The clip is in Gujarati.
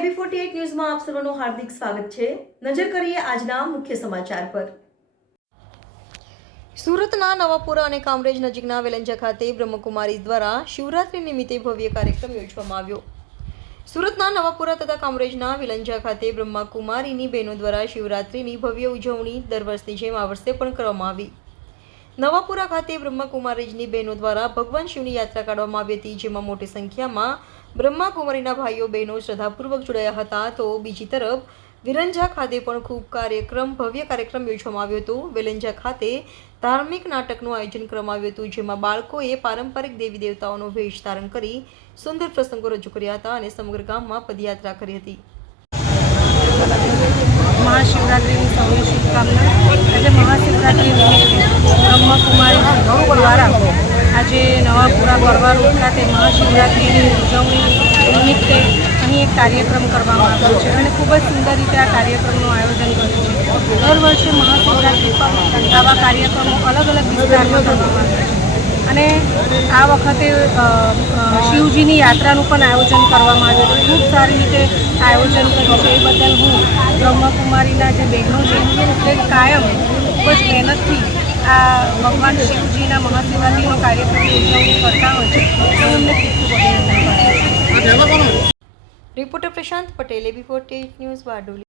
સર્વનું હાર્દિક સ્વાગત છે. નજર કરીએ આજના મુખ્ય સમાચાર પર. સુરતના નવાપુરા અને કામરેજ નજીકના વેલંજા ખાતે બ્રહ્મકુમારી દ્વારા શિવરાત્રી નિમિત્તે ભવ્ય કાર્યક્રમ યોજવામાં આવ્યો. સુરતના નવાપુરા તથા કામરેજના વિલંજા ખાતે બ્રહ્માકુમારીની બહેનો દ્વારા શિવરાત્રીની ભવ્ય ઉજવણી દર વર્ષની જેમ આ વર્ષે પણ કરવામાં આવી. નવાપુરા ખાતે બ્રહ્માકુમારીજની બહેનો દ્વારા ભગવાન શિવની યાત્રા કાઢવામાં આવી હતી, જેમાં મોટી સંખ્યામાં બ્રહ્માકુમારીના ભાઈઓ બહેનો શ્રદ્ધાપૂર્વક જોડાયા હતા તો બીજી તરફ વિરંજા ખાતે પણ ખૂબ કાર્યક્રમ, ભવ્ય કાર્યક્રમ યોજવામાં આવ્યો હતો. વેલંજા ખાતે ધાર્મિક નાટકનું આયોજન કરવામાં આવ્યું હતું, જેમાં બાળકોએ પારંપરિક દેવી દેવતાઓનો વેશ ધારણ કરી સુંદર પ્રસંગો રજૂ કર્યા હતા અને સમગ્ર ગામમાં પદયાત્રા કરી હતી. મહાશિવરાત્રિની સૌની શુભકામના. આજે મહાશિવરાત્રિ બ્રહ્મકુમારી આજે નવાપુરા ગરબા રોડ ખાતે મહાશિવરાત્રિની ઉજવણી નિમિત્તે અહીં એક કાર્યક્રમ કરવામાં આવ્યો છે અને ખૂબ જ સુંદર રીતે આ કાર્યક્રમનું આયોજન કર્યું છે. દર વર્ષે મહાશિવરાત્રિ પર આવા કાર્યક્રમો અલગ અલગ વિસ્તારમાં કરવામાં આવે છે. અને આ વખતે શિવજીની યાત્રાનું પણ આયોજન કરવામાં આવ્યું હતું. ખૂબ સારી રીતે આયોજન કર્યું છે. એ બદલ હું બ્રહ્મકુમારીના જે બહેનો છે તે કાયમ ખૂબ જ મહેનતથી આ ભગવાન શિવજીના મહાશિવરાત્રિનો કાર્યક્રમની ઉજવણી કરતા હોય છે તો એમને ખૂબ અભિનંદન રિપોર્ટર પ્રશાંત પટેલે બિફોર ટેટ ન્યૂઝ બારડોલી